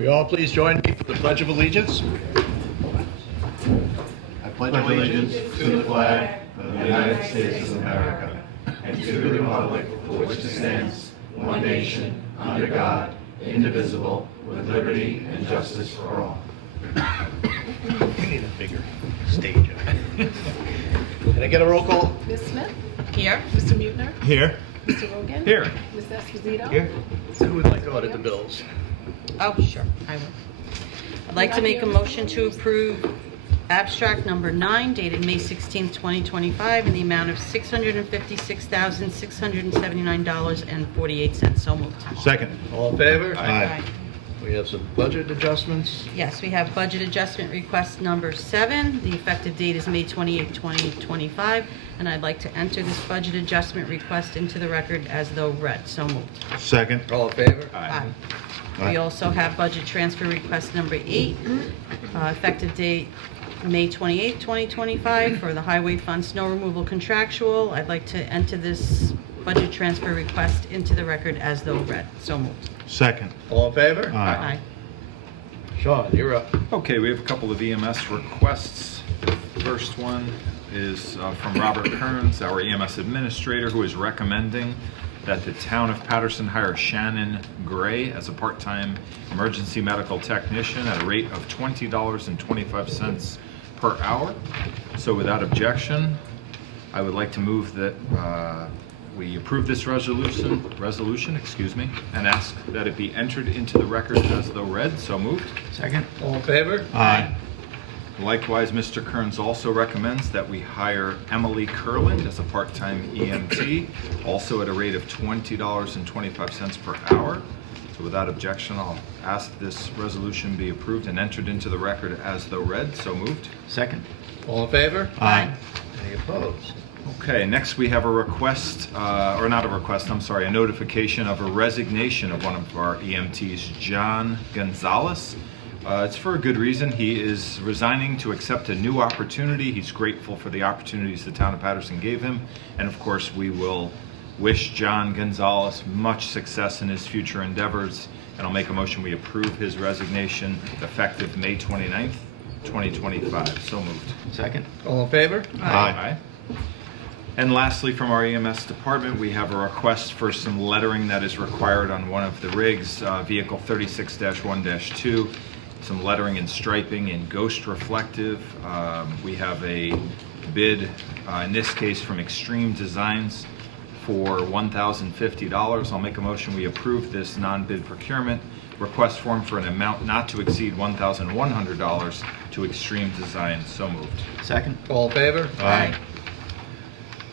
Will you all please join me for the Pledge of Allegiance? I pledge allegiance to the flag of the United States of America and to the republic for which it stands, one nation, under God, indivisible, with liberty and justice for all. We need a bigger stage. Can I get a roll call? Ms. Smith? Here. Mr. Mutner? Here. Mr. Rogan? Here. Ms. Esposito? Here. Who would like to audit the bills? Oh, sure, I will. I'd like to make a motion to approve abstract number 9 dated May 16th, 2025 in the amount of $656,679.48. So moved. Second. All in favor? Aye. We have some budget adjustments. Yes, we have budget adjustment request number 7. The effective date is May 28, 2025, and I'd like to enter this budget adjustment request into the record as though read. So moved. Second. All in favor? Aye. We also have budget transfer request number 8, effective date May 28, 2025, for the Highway Fund Snow Removal Contractual. I'd like to enter this budget transfer request into the record as though read. So moved. Second. All in favor? Aye. Sean, you're up. Okay, we have a couple of EMS requests. The first one is from Robert Kearns, our EMS administrator, who is recommending that the town of Patterson hire Shannon Gray as a part-time emergency medical technician at a rate of $20.25 per hour. So without objection, I would like to move that we approve this resolution, and ask that it be entered into the record as though read. So moved. Second. All in favor? Aye. Likewise, Mr. Kearns also recommends that we hire Emily Curland as a part-time EMT, also at a rate of $20.25 per hour. So without objection, I'll ask this resolution be approved and entered into the record as though read. So moved. Second. All in favor? Aye. Any opposed? Okay, next we have a request, or not a request, I'm sorry, a notification of a resignation of one of our EMTs, John Gonzalez. It's for a good reason. He is resigning to accept a new opportunity. He's grateful for the opportunities the town of Patterson gave him. And of course, we will wish John Gonzalez much success in his future endeavors. And I'll make a motion we approve his resignation effective May 29th, 2025. So moved. Second. All in favor? Aye. And lastly, from our EMS department, we have a request for some lettering that is required on one of the rigs, vehicle 36-1-2. Some lettering and striping in ghost reflective. We have a bid, in this case from Extreme Designs, for $1,050. I'll make a motion we approve this non-bid procurement request form for an amount not to exceed $1,100 to Extreme Designs. So moved. Second. All in favor? Aye.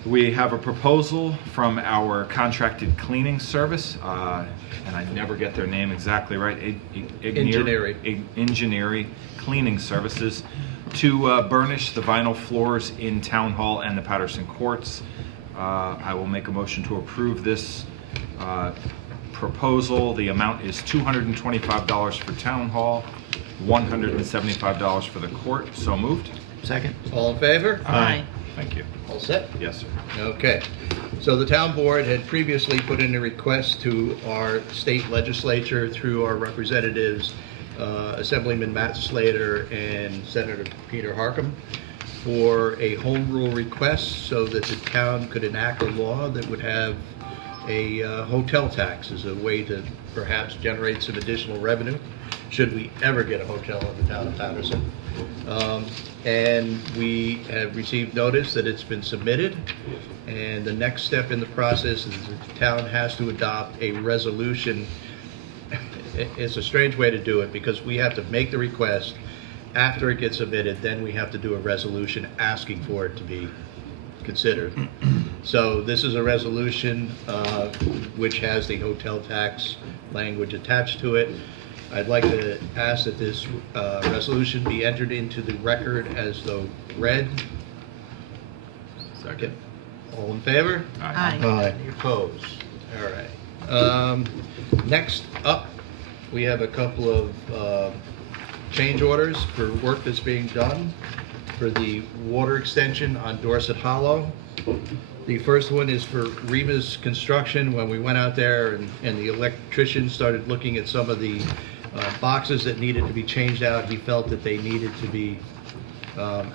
We have a proposal from our contracted cleaning service, and I never get their name exactly right. Engineering Cleaning Services, to burnish the vinyl floors in Town Hall and the Patterson Courts. I will make a motion to approve this proposal. The amount is $225 for Town Hall, $175 for the court. So moved. Second. All in favor? Aye. Thank you. All set? Yes, sir. Okay. So the town board had previously put in a request to our state legislature through our representatives, Assemblyman Matt Slater and Senator Peter Harcum, for a home rule request so that the town could enact a law that would have a hotel tax as a way to perhaps generate some additional revenue should we ever get a hotel in the town of Patterson. And we have received notice that it's been submitted, and the next step in the process is that the town has to adopt a resolution. It's a strange way to do it because we have to make the request after it gets submitted, then we have to do a resolution asking for it to be considered. So this is a resolution which has the hotel tax language attached to it. I'd like to ask that this resolution be entered into the record as though read. Second. All in favor? Aye. Any opposed? All right. Next up, we have a couple of change orders for work that's being done for the water extension on Dorset Hollow. The first one is for Rima's Construction. When we went out there and the electrician started looking at some of the boxes that needed to be changed out. He felt that they needed to be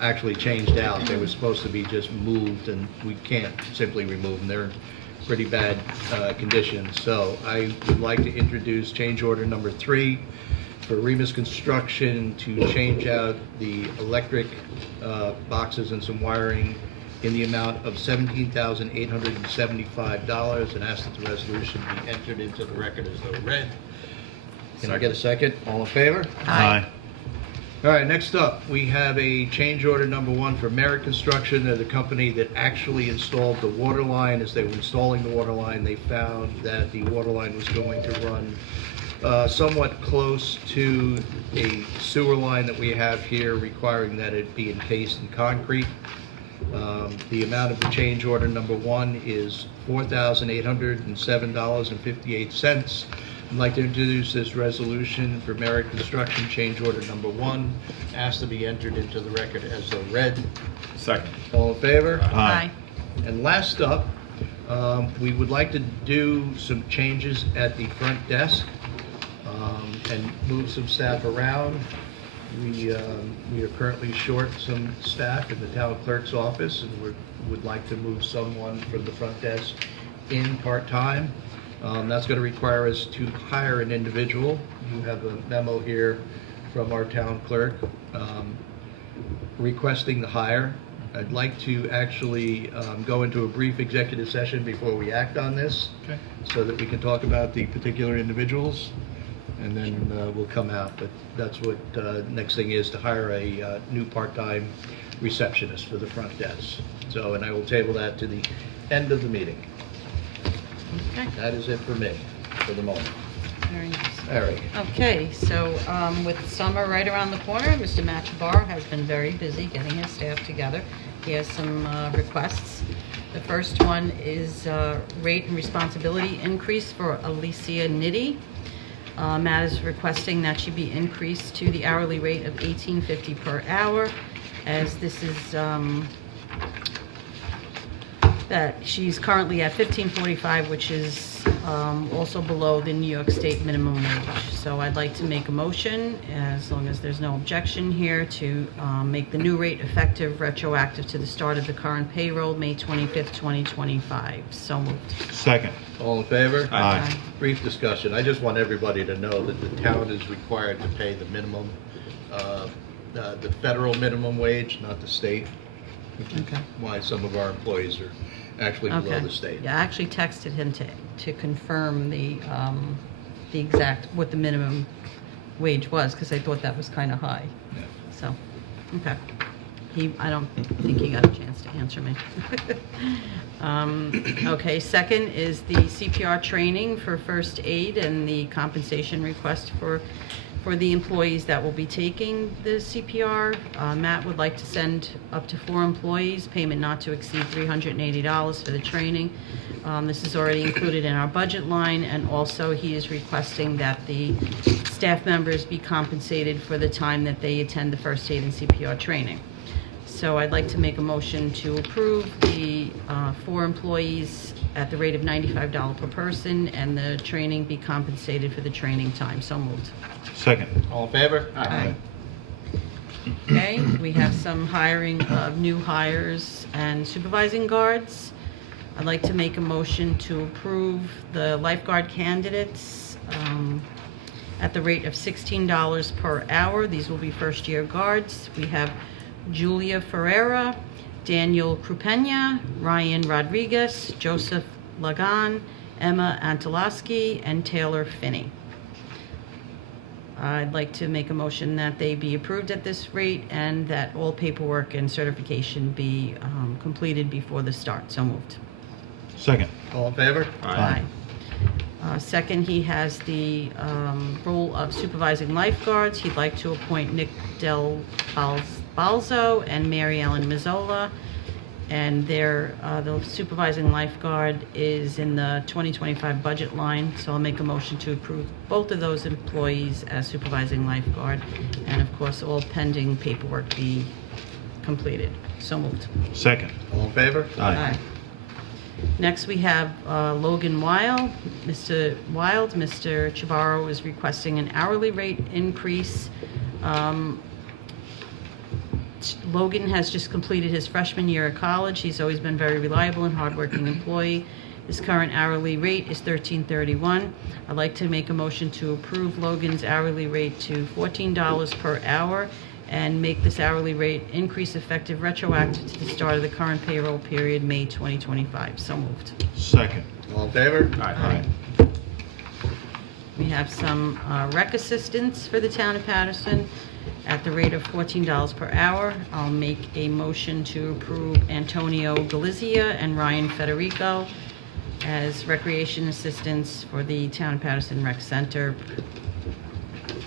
actually changed out. They were supposed to be just moved, and we can't simply remove them. They're in pretty bad condition. So I would like to introduce change order number 3 for Remus Construction to change out the electric boxes and some wiring in the amount of $17,875, and ask that the resolution be entered into the record as though read. Can I get a second? All in favor? Aye. All right, next up, we have a change order number 1 for Merit Construction. They're the company that actually installed the water line. As they were installing the water line, they found that the water line was going to run somewhat close to a sewer line that we have here, requiring that it be encased in concrete. The amount of the change order number 1 is $4,807.58. I'd like to introduce this resolution for Merit Construction, change order number 1, asked to be entered into the record as though read. Second. All in favor? Aye. And last up, we would like to do some changes at the front desk and move some staff around. We are currently short some staff in the town clerk's office, and we would like to move someone from the front desk in part-time. That's going to require us to hire an individual. You have a memo here from our town clerk requesting the hire. I'd like to actually go into a brief executive session before we act on this, Okay. so that we can talk about the particular individuals, and then we'll come out. But that's what next thing is, to hire a new part-time receptionist for the front desk. So, and I will table that to the end of the meeting. Okay. That is it for me, for the moment. Very nice. Eric? Okay, so with summer right around the corner, Mr. Matchabar has been very busy getting his staff together. He has some requests. The first one is rate and responsibility increase for Alicia Nitty. Matt is requesting that she be increased to the hourly rate of $18.50 per hour, as this is that she's currently at $15.45, which is also below the New York State minimum wage. So I'd like to make a motion, as long as there's no objection here, to make the new rate effective retroactive to the start of the current payroll, May 25th, 2025. So moved. Second. All in favor? Aye. Brief discussion. I just want everybody to know that the town is required to pay the minimum, the federal minimum wage, not the state, which is Okay. why some of our employees are actually below the state. Yeah, I actually texted him to confirm the exact, what the minimum wage was, because I thought that was kind of high. Yeah. So, okay. I don't think he got a chance to answer me. Okay, second is the CPR training for first aid and the compensation request for the employees that will be taking the CPR. Matt would like to send up to 4 employees, payment not to exceed $380 for the training. This is already included in our budget line, and also he is requesting that the staff members be compensated for the time that they attend the first aid and CPR training. So I'd like to make a motion to approve the 4 employees at the rate of $95 per person, and the training be compensated for the training time. So moved. Second. All in favor? Aye. Okay, we have some hiring of new hires and supervising guards. I'd like to make a motion to approve the lifeguard candidates at the rate of $16 per hour. These will be first-year guards. We have Julia Ferreira, Daniel Krupenya, Ryan Rodriguez, Joseph Lagan, Emma Antolowski, and Taylor Finney. I'd like to make a motion that they be approved at this rate, and that all paperwork and certification be completed before the start. So moved. Second. All in favor? Aye. Second, he has the role of supervising lifeguards. He'd like to appoint Nick Del Balzo and Mary Ellen Mazzola, and the supervising lifeguard is in the 2025 budget line, so I'll make a motion to approve both of those employees as supervising lifeguard, and of course, all pending paperwork be completed. So moved. Second. All in favor? Aye. Next, we have Logan Wild. Mr. Chavarro is requesting an hourly rate increase. Logan has just completed his freshman year of college. He's always been very reliable and hardworking employee. His current hourly rate is $13.31. I'd like to make a motion to approve Logan's hourly rate to $14 per hour and make this hourly rate increase effective retroactive to the start of the current payroll period, May 2025. So moved. Second. All in favor? Aye. We have some rec assistants for the town of Patterson at the rate of $14 per hour. I'll make a motion to approve Antonio Galizia and Ryan Federico as recreation assistants for the town of Patterson Rec Center,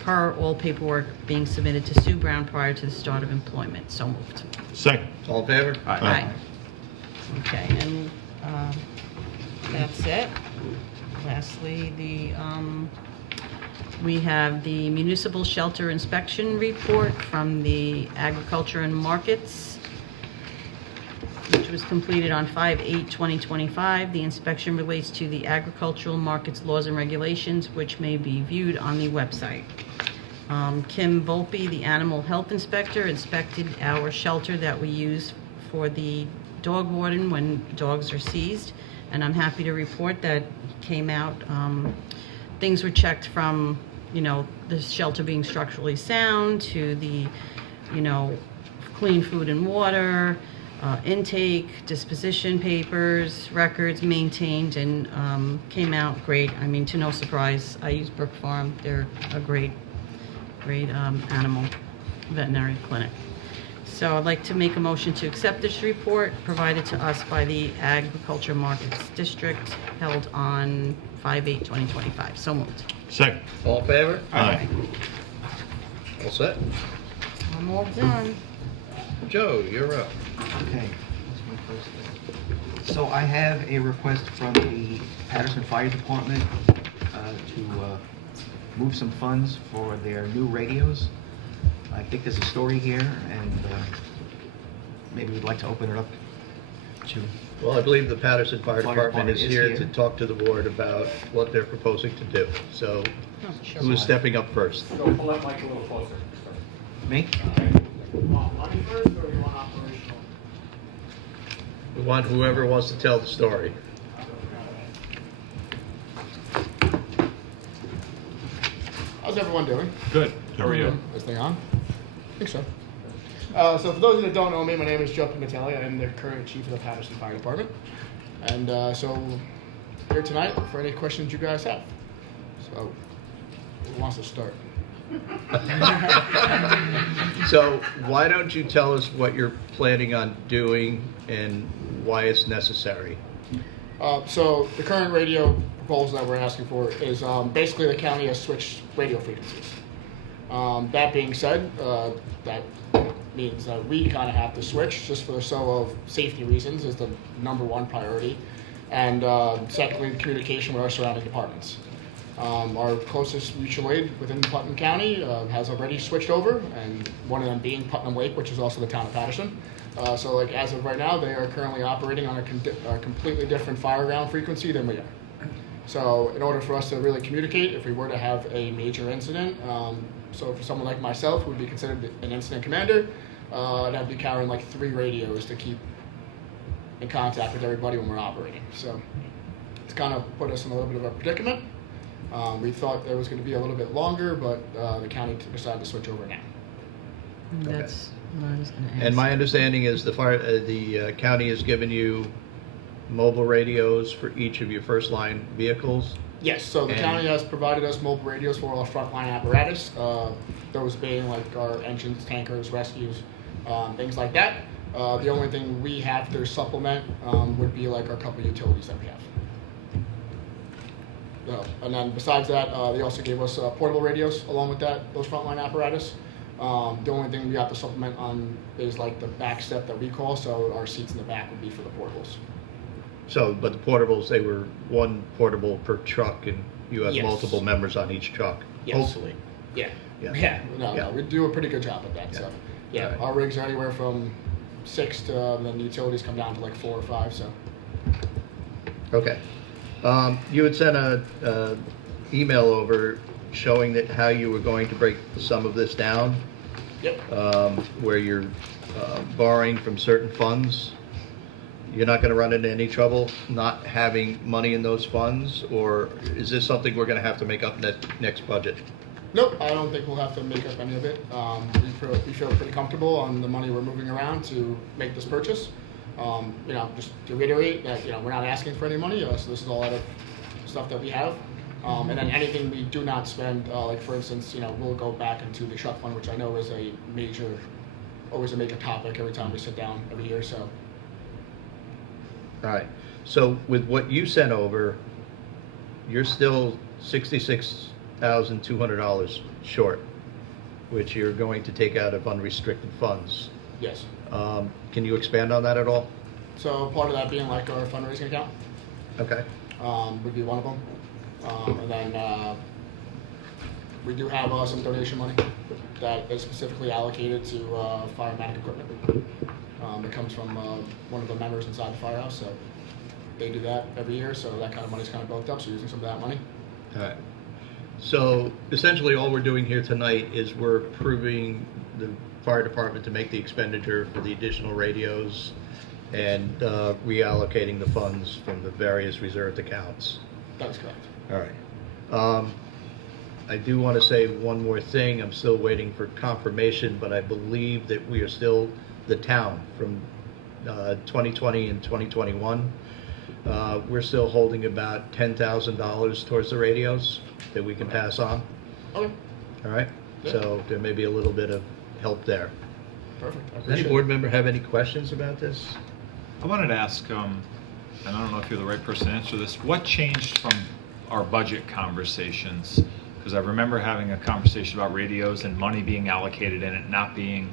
per all paperwork being submitted to Sue Brown prior to the start of employment. So moved. Second. All in favor? Aye. Okay, and that's it. Lastly, we have the municipal shelter inspection report from the Agriculture and Markets, which was completed on 5/8/2025. The inspection relates to the agricultural markets laws and regulations, which may be viewed on the website. Kim Volpe, the animal health inspector, inspected our shelter that we use for the dog warden when dogs are seized, and I'm happy to report that he came out. Things were checked from, the shelter being structurally sound to the, clean food and water, intake, disposition papers, records maintained, and came out great. I mean, to no surprise, I use Brook Farm. They're a great animal veterinary clinic. So I'd like to make a motion to accept this report provided to us by the Agriculture Markets District, held on 5/8/2025. So moved. Second. All in favor? Aye. All set? I'm all done. Joe, you're up. Okay, that's my first thing. So I have a request from the Patterson Fire Department to move some funds for their new radios. I think there's a story here, and maybe we'd like to open it up to... Well, I believe the Patterson Fire Fire Department is Department here is to here. talk to the board about what they're proposing to do. So Oh, sure. who is stepping up first? So pull that mic a little closer. Me? Money first, or you want operational? We want whoever wants to tell the story. How's everyone doing? Good. How are you? Is this thing on? I think so. So for those of you that don't know me, my name is Joe Pimentelli. I'm the current chief of the Patterson Fire Department. And so here tonight for any questions you guys have. So who wants to start? So why don't you tell us what you're planning on doing and why it's necessary? So the current radio proposal that we're asking for is basically the county has switched radio frequencies. That being said, that means that we kind of have to switch just for the sole of safety reasons is the number one priority. And secondly, the communication with our surrounding departments. Our closest mutual aid within Putnam County has already switched over, and one of them being Putnam Lake, which is also the town of Patterson. So like as of right now, they are currently operating on a completely different fire ground frequency than we are. So in order for us to really communicate, if we were to have a major incident, so for someone like myself who would be considered an incident commander, I'd have to be carrying like 3 radios to keep in contact with everybody when we're operating. So it's kind of put us in a little bit of a predicament. We thought it was going to be a little bit longer, but the county decided to switch over now. That's what I was going to ask. And my understanding is the county has given you mobile radios for each of your first line vehicles. Yes, so the And- county has provided us mobile radios for all our frontline apparatus, those being like our engines, tankers, rescues, things like that. The only thing we have to supplement would be like our couple utilities that we have. And then besides that, they also gave us portable radios along with those frontline apparatus. The only thing we have to supplement on is like the back step that we call, so our seats in the back would be for the portables. So, but the portables, they were one portable per truck, and you have Yes. multiple members on each truck, Yes. hopefully. Yeah. Yeah. Yeah. No, Yeah. we do a pretty good job at that. Yeah. So, yeah, Alright. our rigs are anywhere from 6 to then the utilities come down to like 4 or 5. So, Okay. You had sent a email over showing that how you were going to break some of this down, Yep. where you're borrowing from certain funds. You're not going to run into any trouble not having money in those funds, or is this something we're going to have to make up next budget? Nope, I don't think we'll have to make up any of it. We feel pretty comfortable on the money we're moving around to make this purchase. Just to reiterate that, we're not asking for any money, so this is all out of stuff that we have. And then anything we do not spend, like for instance, we'll go back into the truck fund, which I know is always a major topic every time we sit down every year, so. All right. So with what you sent over, you're still $66,200 short, which you're going to take out of unrestricted funds. Yes. Can you expand on that at all? So part of that being like our fundraising account, Okay. would be one of them. And then we do have some donation money that is specifically allocated to firematic equipment. It comes from one of the members inside the firehouse, so they do that every year, so that kind of money's kind of built up, so using some of that money. All right. So essentially, all we're doing here tonight is we're approving the fire department to make the expenditure for the additional radios and reallocating the funds from the various reserved accounts. That is correct. All right. I do want to say one more thing. I'm still waiting for confirmation, but I believe that we are still the town from 2020 and 2021. We're still holding about $10,000 towards the radios that we can pass on. Okay, All right? Yeah. So there may be a little bit of help there. perfect. I Does any appreciate board it. member have any questions about this? I wanted to ask, and I don't know if you're the right person to answer this, what changed from our budget conversations? Because I remember having a conversation about radios and money being allocated and it not being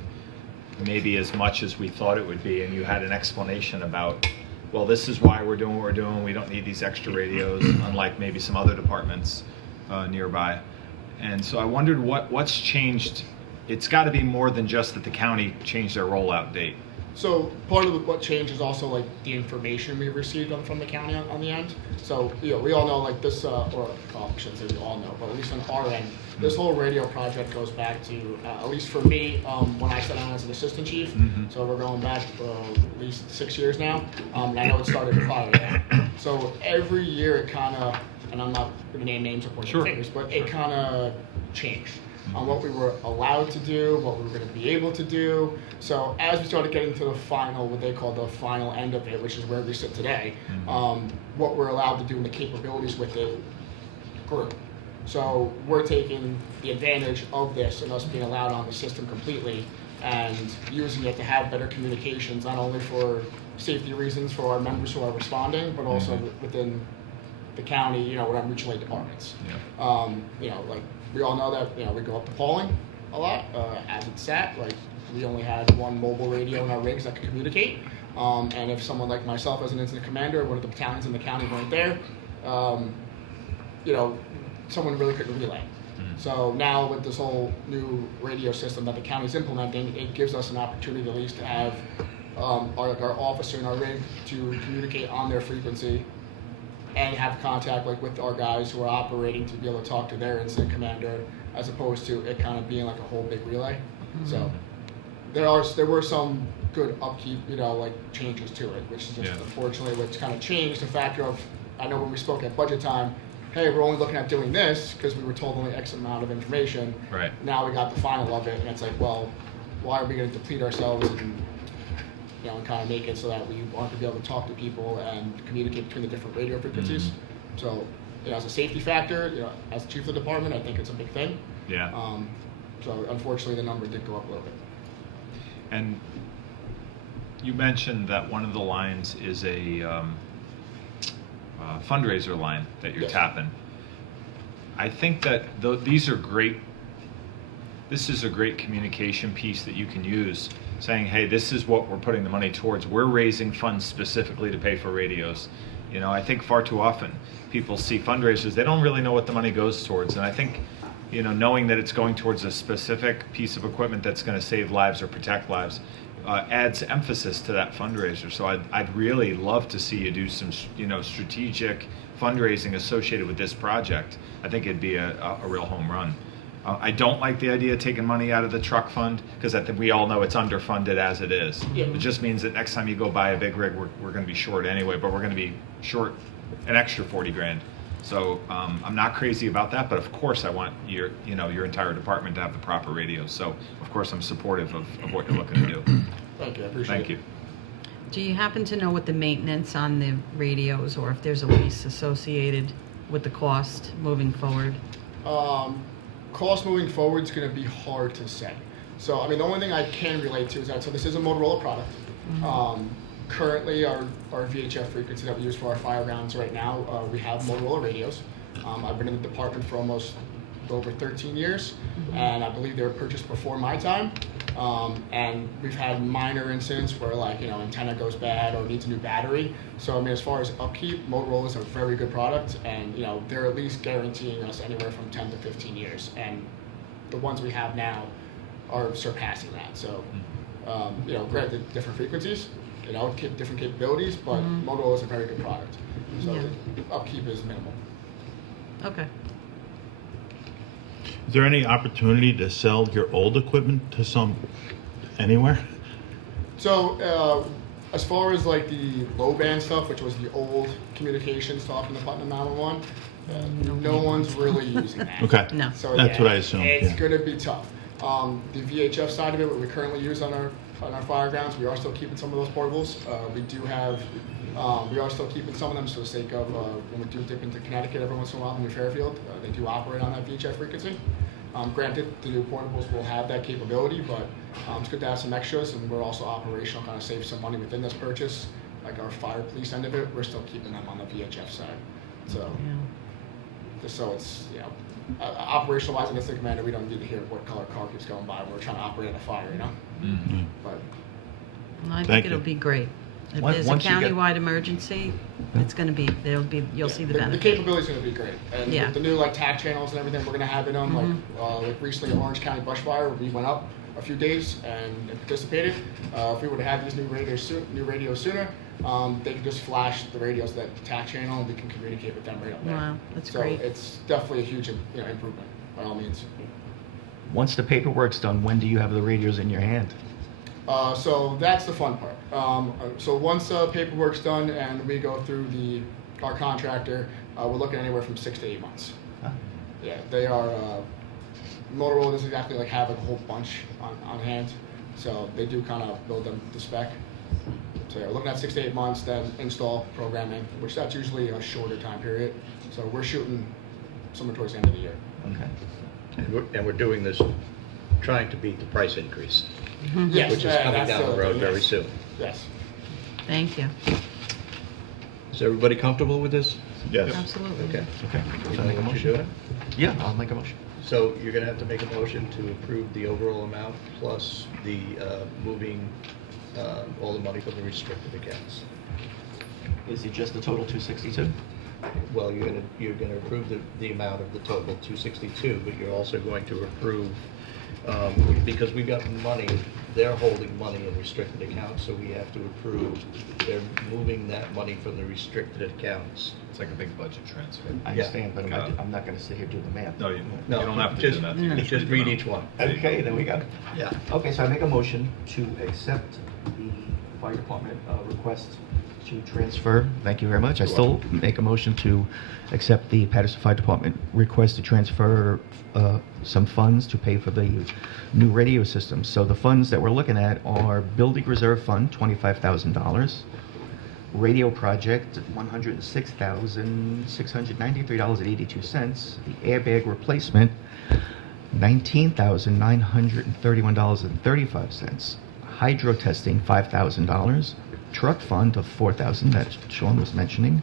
maybe as much as we thought it would be, and you had an explanation about, well, this is why we're doing what we're doing, we don't need these extra radios, unlike maybe some other departments nearby. And so I wondered what's changed. It's got to be more than just that the county changed their rollout date. So part of what changed is also like the information we received from the county on the end. So we all know like this, or I shouldn't say we all know, but at least on our end, this whole radio project goes back to at least for me when I sat on as an assistant chief. Mhm. So we're going back at least 6 years now. And I know it started prior to that. So every year it kind of, and I'm not going to name names or point Sure. fingers, but it kind of changed on what we were allowed to do, what we were going to be able to do. So as we started getting to the final, what they call the final end of it, which is where we sit today, what we're allowed to do and the capabilities with it grew. So we're taking the advantage of this and us being allowed on the system completely and using it to have better communications, not only for safety reasons for our members who are responding, but also within the county, with our mutual aid departments. Yeah. Like we all know that, we go up to polling a lot. As it sat, like we only had one mobile radio in our rigs that could communicate. And if someone like myself as an incident commander, one of the battalions in the county weren't there, someone really couldn't relay. So now with this whole new radio system that the county's implementing, it gives us an opportunity at least to have our officer in our rig to communicate on their frequency and have contact like with our guys who are operating to be able to talk to their incident commander, as opposed to it kind of being like a whole big relay. So there were some good upkeep, like changes to it, which is just unfortunately what's kind of changed. The factor of, I know when we spoke at budget time, hey, we're only looking at doing this because we were told only X amount of information. Right. Now we got the final of it, and it's like, well, why are we going to deplete ourselves and kind of make it so that we aren't going to be able to talk to people and communicate between the different radio frequencies. So, as a safety factor, as the chief of the department, I think it's a big thing. Yeah. So unfortunately, the number did go up a little bit. And you mentioned that one of the lines is a fundraiser line that you're Yes. tapping. I think that these are great. This is a great communication piece that you can use, saying, hey, this is what we're putting the money towards. We're raising funds specifically to pay for radios. I think far too often people see fundraisers, they don't really know what the money goes towards. And I think, knowing that it's going towards a specific piece of equipment that's going to save lives or protect lives, adds emphasis to that fundraiser. So I'd really love to see you do some, strategic fundraising associated with this project. I think it'd be a real home run. I don't like the idea of taking money out of the truck fund because I think we all know it's underfunded as it is. Yeah. It just means that next time you go buy a big rig, we're going to be short anyway, but we're going to be short an extra 40 grand. So I'm not crazy about that, but of course I want your entire department to have the proper radios. So of course I'm supportive of what you're looking to do. Thank you, I appreciate it. Thank you. Do you happen to know what the maintenance on the radios, or if there's a lease associated with the cost moving forward? Cost moving forward is going to be hard to say. So, I mean, the only thing I can relate to is that, so this is a Motorola product. Currently, our VHF frequency that we use for our fire rounds right now, we have Motorola radios. I've been in the department for almost over 13 years, and I believe they were purchased before my time. And we've had minor incidents where, like, antenna goes bad or needs a new battery. So, I mean, as far as upkeep, Motorola is a very good product, and they're at least guaranteeing us anywhere from 10 to 15 years. And the ones we have now are surpassing that. So, granted, different frequencies, different capabilities, but Motorola is a very good product. So, the upkeep is minimal. Okay. Is there any opportunity to sell your old equipment to anywhere? So, as far as like the low band stuff, which was the old communications talking to Putnam 911, no one's really using that. Okay. No. So That's what I assumed, It's yeah. going to be tough. The VHF side of it, what we currently use on our fire grounds, we are still keeping some of those portables. We are still keeping some of them for the sake of when we do dip into Connecticut every once in a while in New Fairfield, they do operate on that VHF frequency. Granted, the new portables will have that capability, but it's good to have some extras, and we're also operational, kind of save some money within this purchase. Like our fire police end of it, we're still keeping them on the VHF side. So, just so it's, operational-wise, I guess the commander, we don't need to hear what color car keeps going by when we're trying to operate in a fire, But Well, I think Thank it'll you. be great. If Once- there's a once you get- countywide emergency, it's going to be, you'll see the The benefit. capability's going to be great, and Yeah. with the new TAC channels and everything we're going to have in them, like recently Orange County bush fire, we went up a few days and participated. If we would have had these new radios sooner, they could just flash the radios to that TAC channel, and we can communicate with them right up there. Wow, that's so great. it's definitely a huge improvement by all means. Once the paperwork's done, when do you have the radios in your hand? So that's the fun part. So once paperwork's done and we go through our contractor, we're looking anywhere from 6 to 8 months. Huh? Yeah, they are. Motorola doesn't exactly have a whole bunch on hand, so they do kind of build them to spec. So yeah, we're looking at 6 to 8 months, then install programming, which that's usually a shorter time period. So we're shooting somewhere towards the end of the year. Okay. And we're doing this, trying to beat the price increase, Yes, which is coming that's down the road very yes. soon. Yes. Thank you. Is everybody comfortable with this? Yes. Absolutely. Okay. Okay. So Can I make a what motion? you doing? Yeah, I'll make a motion. So you're gonna have to make a motion to approve the overall amount plus the moving all the money from the restricted accounts. Is it just the total 262? Well, you're gonna approve the amount of the total 262, but you're also going to approve, because we've got money, they're holding money in restricted accounts, so we have to approve, they're moving that money from the restricted accounts. It's like a big budget transfer. I understand, but I'm not going to sit here doing the math. No, you No, don't have to just- do that. You can Just read each one. Okay, there we go. Yeah. Okay, so I make a motion to accept the fire department request to transfer. Thank you very much. I still make a motion to accept the Patterson Fire Department request to transfer some funds to pay for the new radio system. So the funds that we're looking at are Building Reserve Fund, $25,000. Radio project, $106,693.82. The airbag replacement, $19,931.35. Hydro testing, $5,000. Truck fund of $4,000 that Sean was mentioning.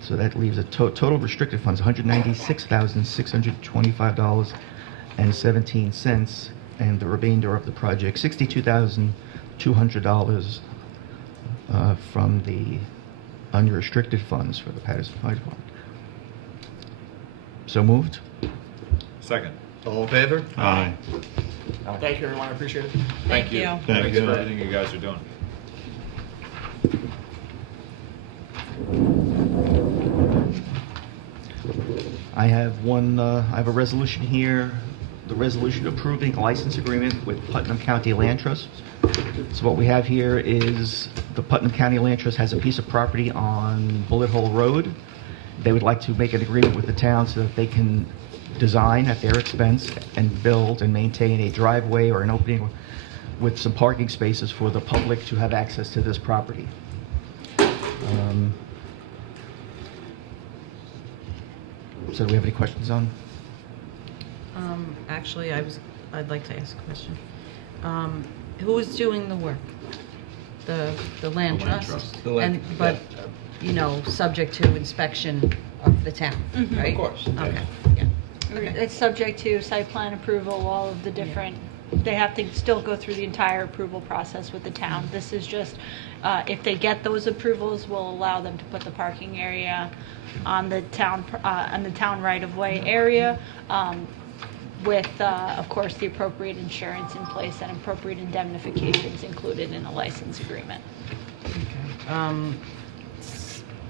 So that leaves a total restricted funds, $196,625.17, and the remainder of the project, $62,200 from the unrestricted funds for the Patterson Fire Department. So moved? Second. All in favor? Aye. Thank you, everyone. I appreciate it. Thank you. Thanks you. for everything you guys are doing. I have a resolution here, the resolution approving a license agreement with Putnam County Land Trust. So what we have here is the Putnam County Land Trust has a piece of property on Bullet Hole Road. They would like to make an agreement with the town so that they can design at their expense and build and maintain a driveway or an opening with some parking spaces for the public to have access to this property. So do we have any questions on? Actually, I'd like to ask a question. Who is doing the work? The land The land trust? trust. The land- And, but, you know, subject to inspection of the town, right? Of course. Okay, yeah. Okay. It's subject to site plan approval, all of the different, they have to still go through the entire approval process with the town. This is just, if they get those approvals, will allow them to put the parking area on the town right-of-way area, with, of course, the appropriate insurance in place and appropriate indemnifications included in a license agreement.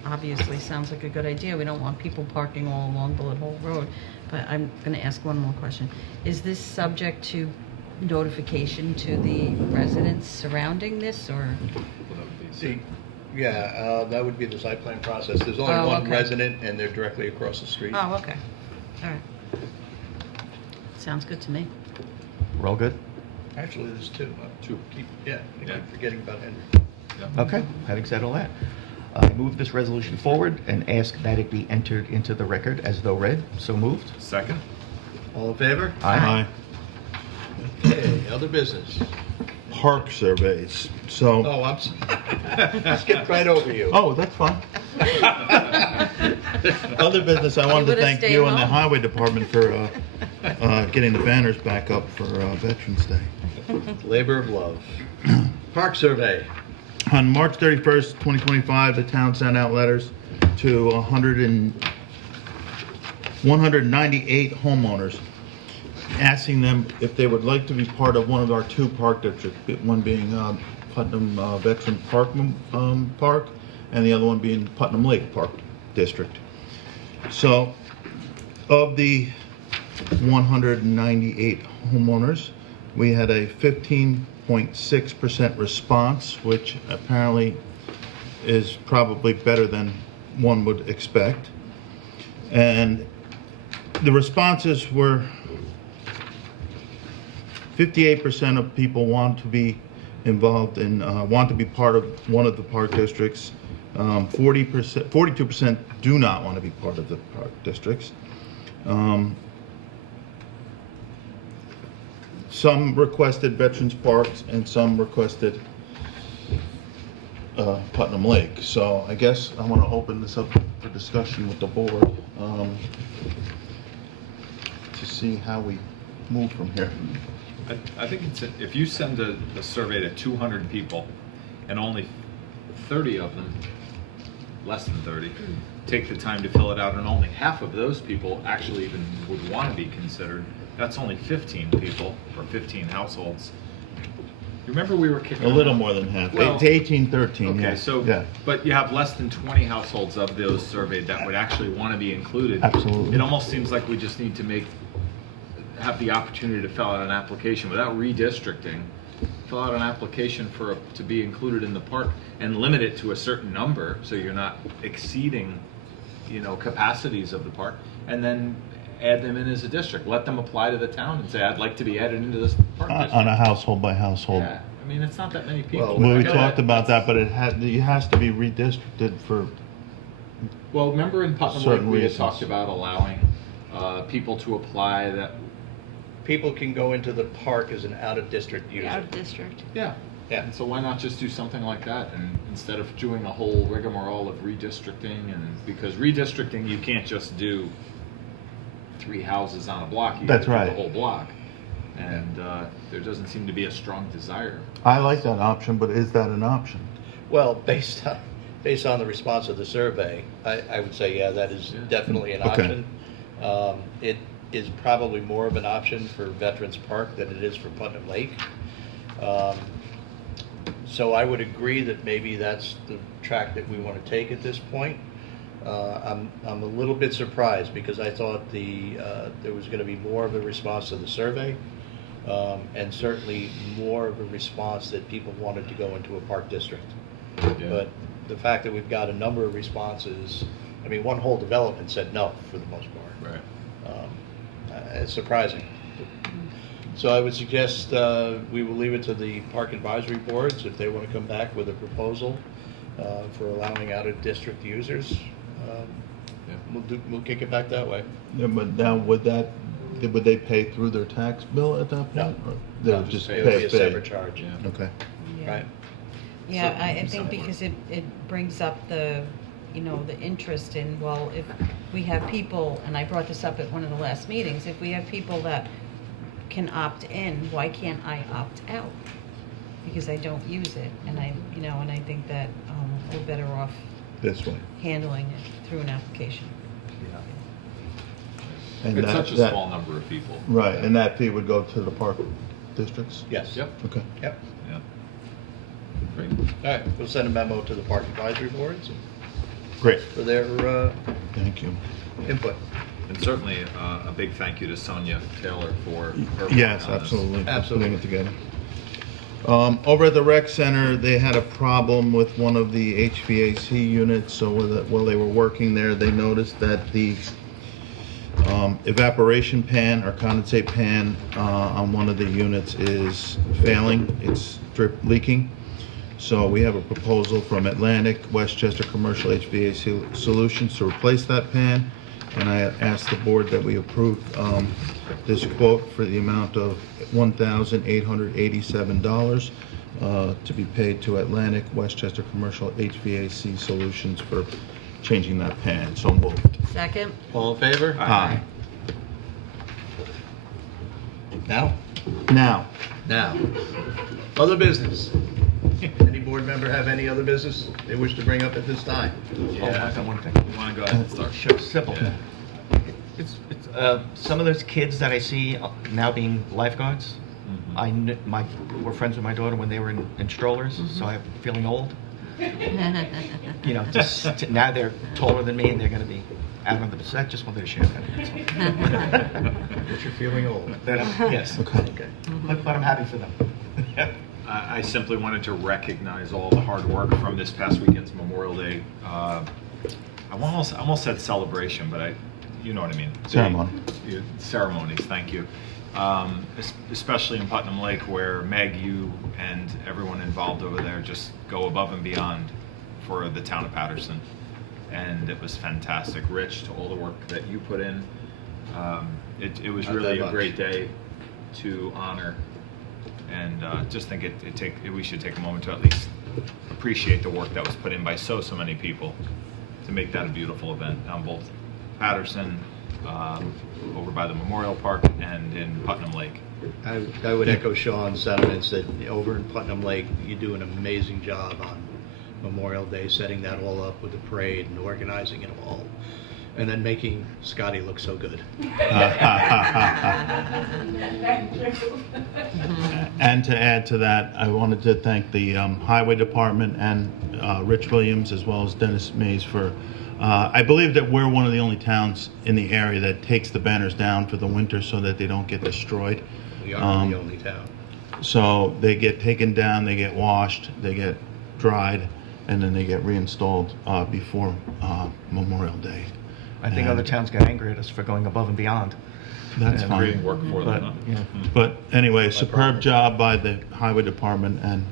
Obviously, sounds like a good idea. We don't want people parking all along Bullet Hole Road. But I'm going to ask one more question. Is this subject to notification to the residents surrounding this, or? Yeah, that would be the site plan process. There's only Oh, one okay. resident, and they're directly across the street. Oh, okay. All right. Sounds good to me. We're all good? Actually, there's two. Two. I Yeah. keep forgetting about Henry. Yeah. Okay, having said all that, I move this resolution forward and ask that it be entered into the record as though read. So moved. Second? All in favor? Aye. Okay, other business. Park surveys. So, Oh, I'm sorry. Skipped right over you. oh, that's fine. Other business, I wanted to would've thank stayed you and the home. highway department for getting the banners back up for Veterans Day. Labor of love. Park survey. On March 31st, 2025, the town sent out letters to 198 homeowners, asking them if they would like to be part of one of our two park districts, one being Putnam Veteran Park, Park, and the other one being Putnam Lake Park District. So, of the 198 homeowners, we had a 15.6% response, which apparently is probably better than one would expect. And the responses were 58% of people want to be involved in, want to be part of one of the park districts. 42% do not want to be part of the park districts. Some requested Veterans Parks and some requested Putnam Lake. So I guess I want to open this up for discussion with the board to see how we move from here. I think if you send a survey to 200 people and only 30 of them, less than 30, take the time to fill it out, and only half of those people actually even would want to be considered, that's only 15 people or 15 households. You remember we were kicking A little around- more than half, Well, to 18, 13, Okay, yeah. so, Yeah. but you have less than 20 households of those surveyed that would actually want to be included. Absolutely. It almost seems like we just need to have the opportunity to fill out an application without redistricting. Fill out an application to be included in the park and limit it to a certain number, so you're not exceeding, capacities of the park, and then add them in as a district. Let them apply to the town and say, I'd like to be added into this park district. On a household by household. Yeah, I mean, it's not that many people. Well, Well, we I know talked that- about that, but it has to be redistricted for, Well, remember in Putnam Lake, certain we had reasons. talked about allowing people to apply that. People can go into the park as an out-of-district user. Out of district. Yeah. Yeah. And so why not just do something like that, and instead of doing a whole rigmarole of redistricting, and because redistricting you can't just do 3 houses on a block. You That's gotta do right. the whole block, and there doesn't seem to be a strong desire. I like that option, but is that an option? Well, based on the response of the survey, I would say, yeah, that is Yeah. definitely an Okay. option. is probably more of an option for Veterans Park than it is for Putnam Lake. Um, So I would agree that maybe that's the track that we want to take at this point. I'm a little bit surprised because I thought there was going to be more of a response to the survey, and certainly more of a response that people wanted to go into a park district. Yeah. But the fact that we've got a number of responses, I mean, one whole development said no for the most part. Right. It's surprising. So I would suggest we will leave it to the park advisory boards if they want to come back with a proposal for allowing out-of-district users. We'll kick it back that way. Yeah, but now would they pay through their tax bill at that No. point? Or they would No, just it would be pay. a separate charge. Yeah. Okay. Right. Yeah, So- I think because it brings up the interest in, well, if we have people, and I brought this up at one of the last meetings, if we have people that can opt in, why can't I opt out? Because I don't use it, and I think that we're better off This way. handling it through an application. And It's that- such a that- small number of people. Right, and that fee would go to the park districts? Yes. Yep. Okay. Yep. Yeah. Great. All right, we'll send a memo to the park advisory boards Great. for their Thank you. input. And certainly a big thank you to Sonia Taylor for her work Yes, on this. absolutely. For Absolutely. Putting it together. Over at the rec center, they had a problem with one of the HVAC units. So while they were working there, they noticed that the evaporation pan or condensate pan on one of the units is failing. It's drip leaking. So we have a proposal from Atlantic Westchester Commercial HVAC Solutions to replace that pan. And I asked the board that we approve this quote for the amount of $1,887 to be paid to Atlantic Westchester Commercial HVAC Solutions for changing that pan. So moved. Second? All in favor? Aye. Now? Now, Now. Other business. Any board member have any other business they wish to bring up at this time? Oh, I got one thing. You want to go ahead and start? Sure, simple. Yeah. It's some of those kids that I see now being lifeguards. Were friends with my daughter when they were in strollers, so I'm feeling old. Now they're taller than me and they're going to be out on the. So I just wanted to share that. But you're feeling old. Yes. Okay. But I'm happy for them. I simply wanted to recognize all the hard work from this past weekend's Memorial Day. I almost said celebration, but you know what I mean. Ceremony. Ceremonies, thank you. Especially in Putnam Lake, where Meg, you, and everyone involved over there just go above and beyond for the town of Patterson. And it was fantastic. Rich, to all the work that you put in. It was Not really that a much. great day to honor. And just think we should take a moment to at least appreciate the work that was put in by so many people to make that a beautiful event on both Patterson, over by the Memorial Park, and in Putnam Lake. I would echo Sean's sentiments that over in Putnam Lake, you do an amazing job on Memorial Day, setting that all up with the parade and organizing it all, and then making Scotty look so good. and to add to that, I wanted to thank the Highway Department and Rich Williams as well as Dennis Mays for, I believe that we're one of the only towns in the area that takes the banners down for the winter so that they don't get destroyed. We are the only town. So they get taken down, they get washed, they get dried, and then they get reinstalled before Memorial Day. I think other towns got angry at us for going above and beyond. That's And Great fine. work for But, them. Huh? you know, But anyway, superb problem. job by the Highway Department and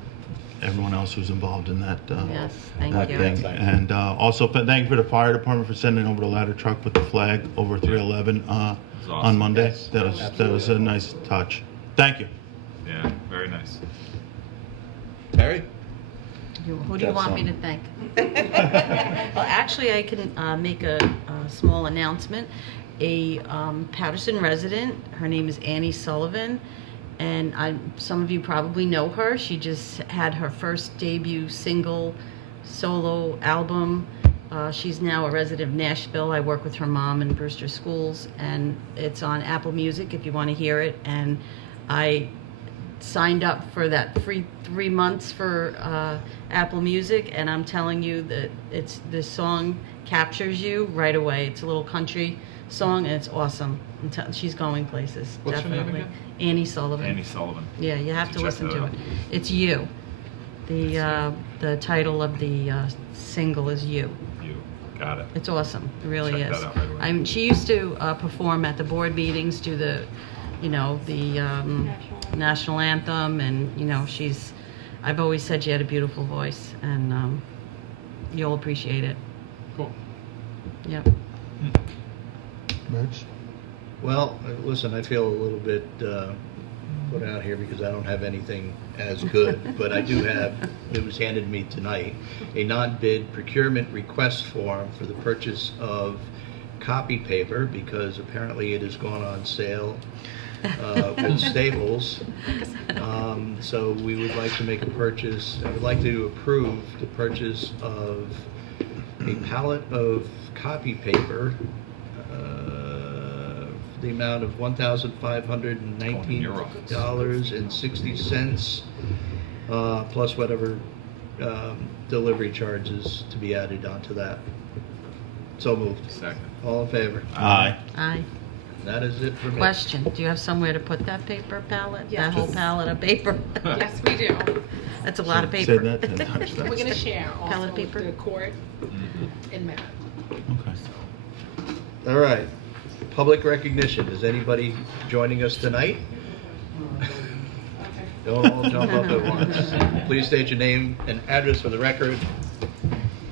everyone else who's involved in that, Yes, thank that you. thing. Thank you. And also thank you for the fire department for sending over the ladder truck with the flag over 311 on awesome. Monday. Yes, That was a nice touch. Thank you. Yeah, very nice. Terry? Who do you want me to thank? Well, actually, I can make a small announcement. A Patterson resident, her name is Annie Sullivan, and some of you probably know her. She just had her first debut single solo album, She's now a resident of Nashville. I work with her mom in Brewster Schools, and it's on Apple Music if you want to hear it. And I signed up for that free 3 months for Apple Music, and I'm telling you that this song captures you right away. It's a little country song, and it's awesome. She's going places. What's her name definitely. again? Annie Sullivan. Annie Sullivan. Yeah, you have to Check listen that to out. it. It's You. The title of the single is You. You got it. It's awesome. It really Check is. that out right away. She used to perform at the board meetings, do the national anthem, and I've always said she had a beautiful voice, and you'll appreciate it. Cool. Yep. Rich? Well, listen, I feel a little bit put out here because I don't have anything as good, but I do have, it was handed to me tonight, a non-bid procurement request form for the purchase of copy paper because apparently it has gone on sale with Staples. So we would like to make a purchase. I would like to approve the purchase of a pallet of copy paper, the amount of $1,519.60, plus whatever delivery charges to be added onto that. So moved. Second. All in favor? Aye. Aye. That is it for me. Question: do you have somewhere to put that paper pallet? Yes. That whole pallet of paper? Yes, we do. That's a lot of Say paper. that 10 times We're fast. gonna share Palette also with paper? the court Mm-hmm. and Matt. Okay. All right. Public recognition. Is anybody joining us tonight? Don't all jump up at once. Please state your name and address for the record.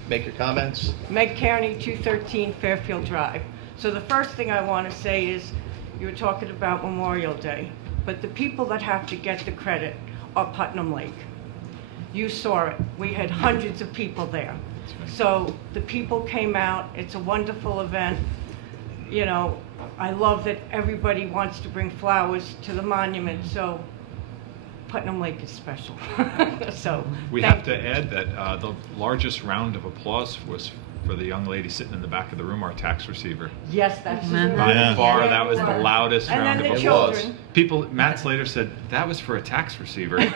Make your comments. Meg Kearney, 213 Fairfield Drive. So the first thing I want to say is, you were talking about Memorial Day, but the people that have to get the credit are Putnam Lake. You saw it. We had hundreds of people there. So the people came out. It's a wonderful event. I love that everybody wants to bring flowers to the monument, so Putnam Lake is special. So We thank have to add that the largest round of applause was for the young lady sitting in the back of the room, our tax receiver. Yes, that's Mhm. By Yeah. far, Yeah, that was the it was. loudest And then round the of applause. children. People, Matt Slater said, that was for a tax receiver. Meg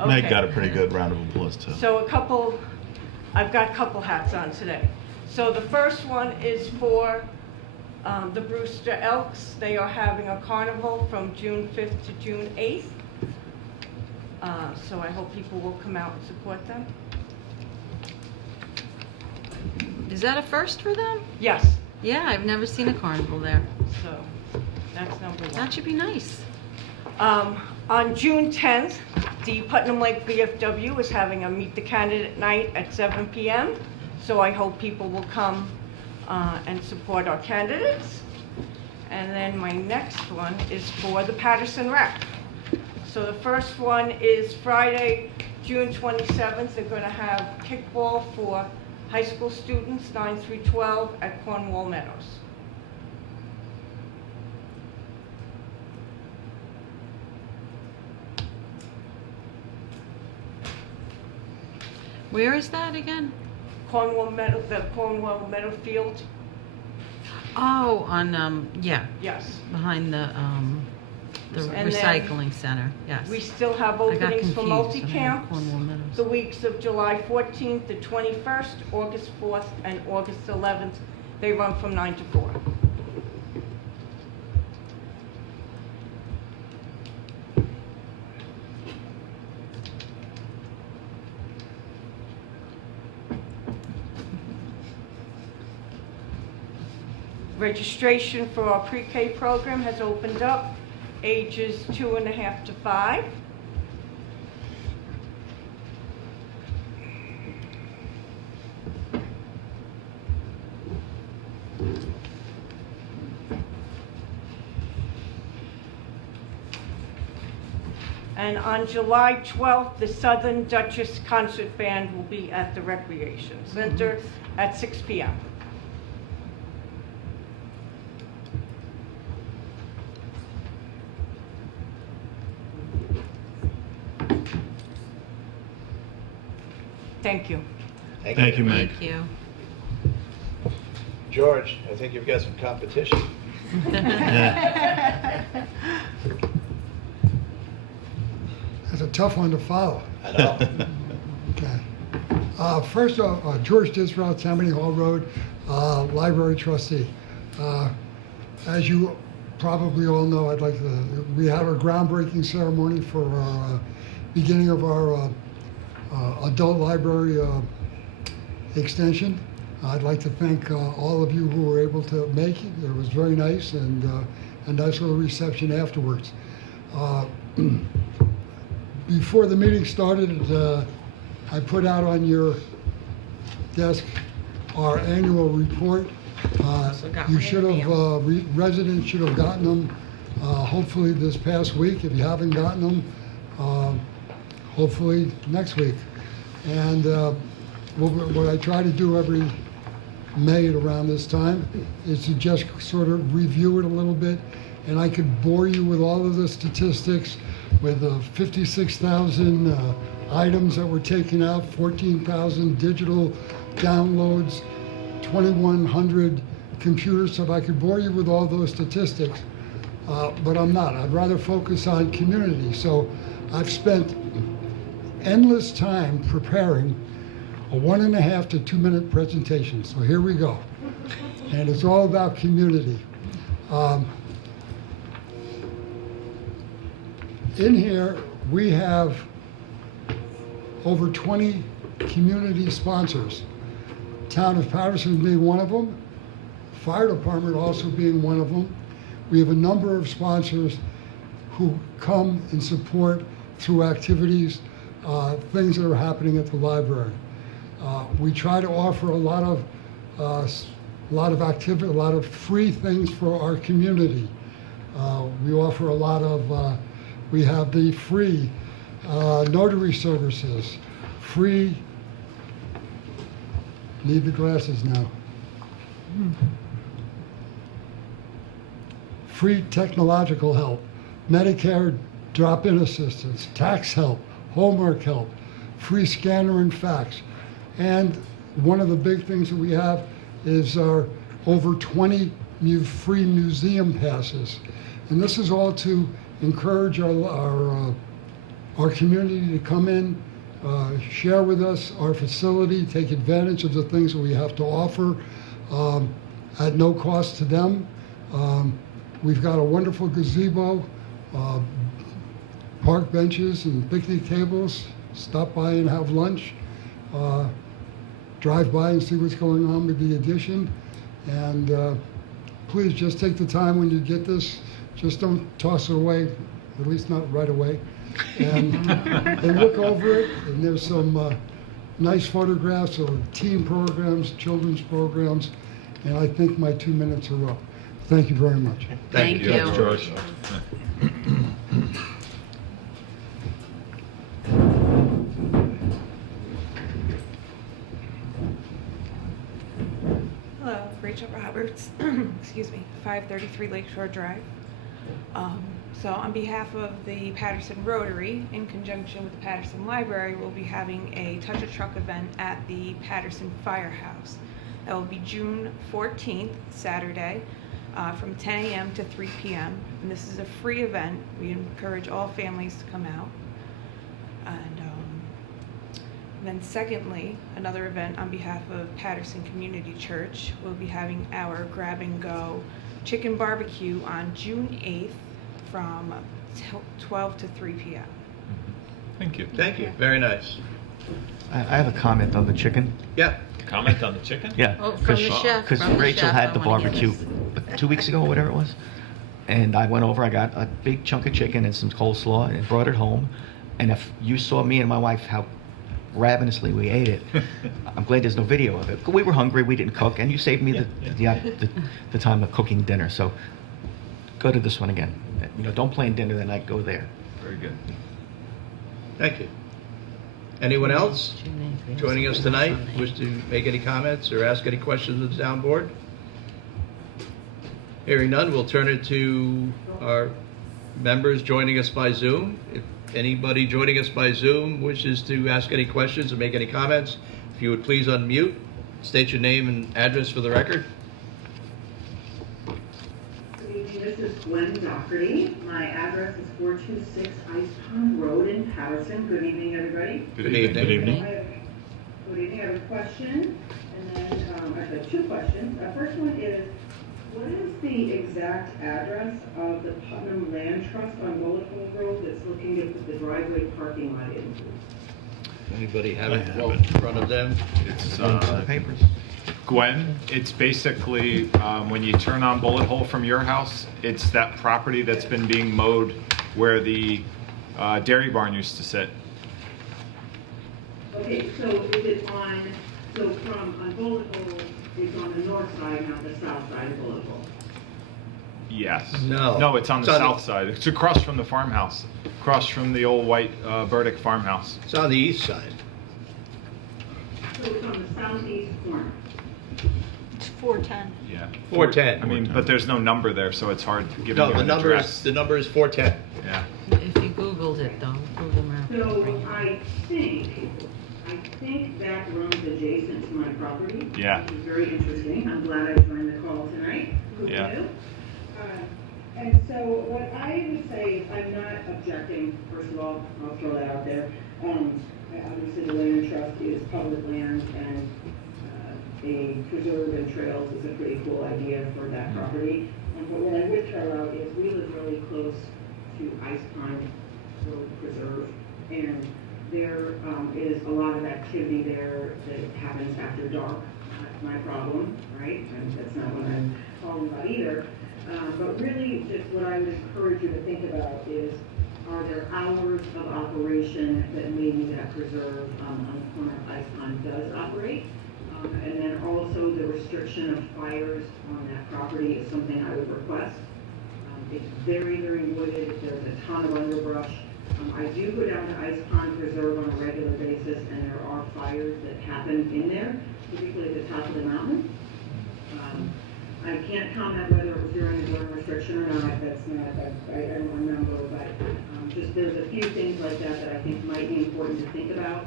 Okay. got a pretty good round of applause too. So I've got a couple hats on today. So the first one is for the Brewster Elks. They are having a carnival from June 5th to June 8th. So I hope people will come out and support them. Is that a first for them? Yes, Yeah, I've never seen a carnival there. so that's number one. That should be nice. On June 10th, the Putnam Lake VFW is having a Meet the Candidate Night at 7 p.m. So I hope people will come and support our candidates. And then my next one is for the Patterson Rec. So the first one is Friday, June 27th. They're going to have kickball for high school students, 9 through 12, at Cornwall Meadows. Where is that again? The Cornwall Meadow Field, Oh, on yes. behind the And then recycling center. Yes. We still have I got openings for confused. I don't know multi-camps. Cornwall Meadows. The weeks of July 14th to 21st, August 4th, and August 11th. They run from 9 to 4. Registration for our pre-K program has opened up, ages 2.5 to 5. And on July 12th, the Southern Duchess Concert Band will be at the Recreation Center at 6 p.m. Thank you. Thank you, Meg. Thank you. George, I think you've got some competition. That's a tough one to follow. I know. Okay. First off, George Disrow, Tammany Hall Road, library trustee. As you probably all know, we had our groundbreaking ceremony for our beginning of our adult library extension. I'd like to thank all of you who were able to make it. It was very nice and a nice little reception afterwards. Before the meeting started, I put out on your desk our annual report. You should have, residents should have gotten them hopefully this past week. If you haven't gotten them, hopefully next week. And what I try to do every May at around this time is to just sort of review it a little bit. And I could bore you with all of the statistics, with 56,000 items that were taken out, 14,000 digital downloads, 2,100 computers. So if I could bore you with all those statistics, but I'm not. I'd rather focus on community. So I've spent endless time preparing a 1.5 to 2 minute presentation. So here we go. And it's all about community. In here, we have over 20 community sponsors. Town of Patterson being one of them, Fire Department also being one of them. We have a number of sponsors who come and support through activities, things that are happening at the library. We try to offer a lot of activity, a lot of free things for our community. We offer a lot of, we have the free notary services, free, need the glasses now. Free technological help, Medicare drop-in assistance, tax help, homework help, free scanner and fax. And one of the big things that we have is our over 20 free museum passes. And this is all to encourage our community to come in, share with us our facility, take advantage of the things that we have to offer at no cost to them. We've got a wonderful gazebo, park benches and picnic tables. Stop by and have lunch. Drive by and see what's going on with the addition. And please just take the time when you get this. Just don't toss it away, at least not right away. And look over it, and there's some nice photographs of team programs, children's programs, and I think my 2 minutes are up. Thank you very much. Thank you. George. Hello, Rachel Roberts, excuse me, 533 Lakeshore Drive. So on behalf of the Patterson Rotary, in conjunction with the Patterson Library, we'll be having a Touch a Truck event at the Patterson Firehouse. That will be June 14th, Saturday, from 10 a.m. to 3 p.m. And this is a free event. We encourage all families to come out. And then secondly, another event on behalf of Patterson Community Church. We'll be having our Grab and Go Chicken Barbecue on June 8th from 12 to 3 p.m. Thank you. Thank you. Very nice. I have a comment on the chicken. Yeah. Comment on the chicken? Yeah. Oh, from the chef. Because from the Rachel chef, had I the wanna hear barbecue this. 2 weeks ago or whatever it was. And I went over, I got a big chunk of chicken and some coleslaw and brought it home. And if you saw me and my wife, how ravenously we ate it, I'm glad there's no video of it. We were hungry, we didn't cook, and you saved me the time of cooking dinner. So go to this one again. You know, don't plan dinner the night, go there. Very good. Thank you. Anyone else joining us tonight wish to make any comments or ask any questions of the town board? Hearing none, we'll turn it to our members joining us by Zoom. If anybody joining us by Zoom wishes to ask any questions or make any comments, If you would please unmute, state your name and address for the record. Good evening, this is Gwen Doherty. My address is 426 Ice Pond Road in Patterson. Good evening, everybody. Good evening. Good evening. Good evening, I have a question, and then I have two questions. The first one is, what is the exact address of the Putnam Land Trust on Bullet Hole Road that's looking to put the driveway parking lot in? Anybody have I it have in front of them? It's, Papers. Gwen, it's basically, when you turn on Bullet Hole from your house, it's that property that's been being mowed where the dairy barn used to sit. Okay, so is it on, on Bullet Hole, it's on the north side, not the south side of Bullet Hole? Yes. No. No, it's on the It's on the- south side. It's across from the farmhouse, across from the old white Burdick farmhouse. It's on the east side. So it's on the southeast corner. It's 410. Yeah. 410. I mean, but there's no number there, so it's hard giving No, you the an number address. is, the number is 410. Yeah. If you Googled it though, Google Maps. So I think that runs adjacent to my property. Yeah. Which is very interesting. I'm glad I joined the call tonight. Who Yeah. knew? And so what I would say is I'm not objecting, first of all, I'll throw that out there. Obviously the land trust is public land and a preserve and trails is a pretty cool idea for that property. But what I would throw out is we live really close to Ice Pond Road Preserve, and there is a lot of activity there that happens after dark. That's my problem, right? And that's not what I'm calling about either. But really, just what I would encourage you to think about is, are there hours of operation that maybe that preserve on the corner of Ice Pond does operate? And then also the restriction of fires on that property is something I would request. It's very, very wooded. There's a ton of underbrush. I do go down to Ice Pond Preserve on a regular basis, and there are fires that happen in there, particularly at the top of the mountain. I can't comment whether it was during the burn restriction or not. That's not, I don't remember, but just there's a few things like that that I think might be important to think about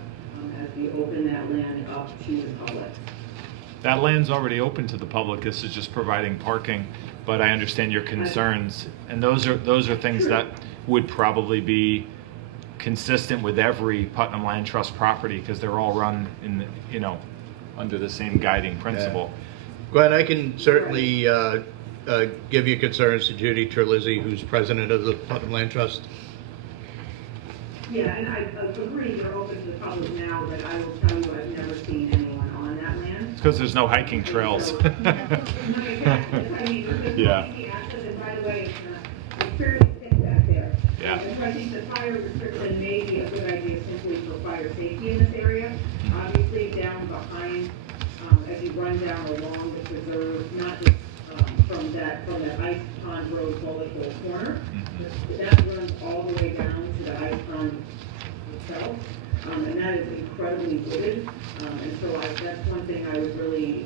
as we open that land up to the public. That land's already open to the public. This is just providing parking, but I understand your concerns. And those are things Sure. that would probably be consistent with every Putnam Land Trust property because they're all run in, under the same guiding principle. Gwen, I can certainly give your concerns to Judy Terlizzi, who's president of the Putnam Land Trust. Yeah, and I agree you're open to the public now, but I will tell you I've never seen anyone on that land. It's because there's no hiking trails. No, exactly. I mean, there's Yeah. no easy access, and by the way, it's fairly thick back there. Yeah. And so I think the fire restriction may be a good idea simply for fire safety in this area. Obviously, down behind, as you run down along the preserve, not just from that Ice Pond Road Bullet Hole corner, that runs all the way down to the Ice Pond itself, and that is incredibly wooded. And so that's one thing I would really,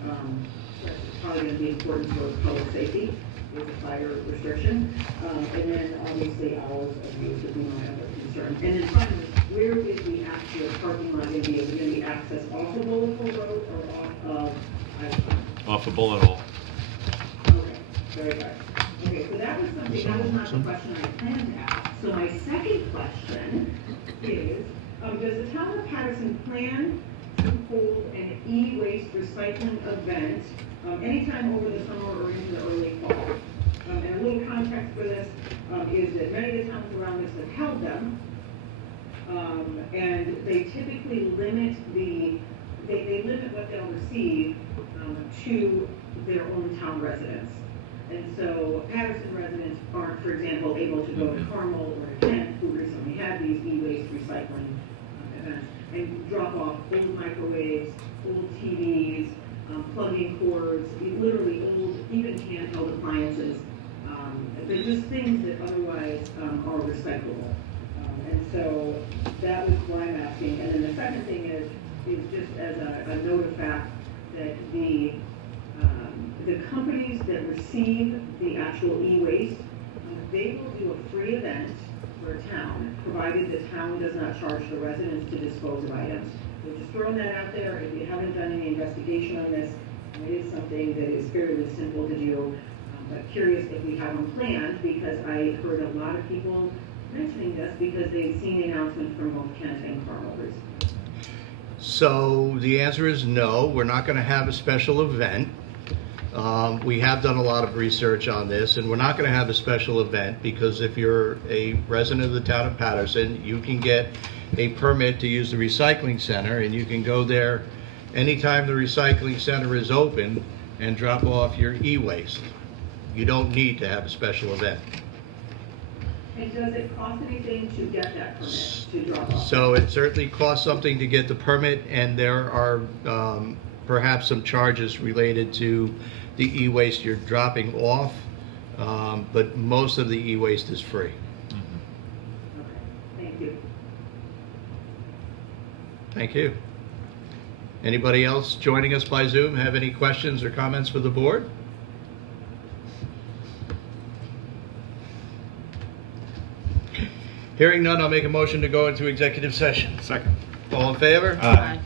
that's probably going to be important for public safety, is the fire restriction. And then obviously hours of use would be my other concern. And then finally, where is the actual parking lot going to be? Is it going to be accessed off of Bullet Hole Road or off of Ice Pond? Off a bullet hole. Okay, very good. Okay, so that was something, that was not the question I planned to ask. So my second question is, does the town of Patterson plan to hold an e-waste recycling event anytime over the summer or into the early fall? And a little context for this is that many of the towns around us have held them, and they typically limit they limit what they'll receive to their own town residents. And so Patterson residents aren't, for example, able to go to Carmel or to Kent, who recently had these e-waste recycling events, and drop off old microwaves, old TVs, plug-in cords, literally old, even handheld appliances. They're just things that otherwise are recyclable. And so that was why I'm asking. And then the second thing is just as a note of fact that the companies that receive the actual e-waste, they will do a free event for a town, provided the town does not charge the residents to dispose of items. So just throwing that out there, if you haven't done any investigation on this, it is something that is fairly simple to do, but curious if we have them planned, because I heard a lot of people mentioning this because they've seen the announcement from both Kent and Carl. So the answer is no, we're not going to have a special event. We have done a lot of research on this, and we're not going to have a special event because if you're a resident of the town of Patterson, you can get a permit to use the recycling center, and you can go there anytime the recycling center is open and drop off your e-waste. You don't need to have a special event. And does it cost anything to get that permit to drop off? So it certainly costs something to get the permit, and there are perhaps some charges related to the e-waste you're dropping off, but most of the e-waste is free. Okay, thank you. Thank you. Anybody else joining us by Zoom have any questions or comments for the board? Hearing none, I'll make a motion to go into executive session. Second. All in favor? Aye.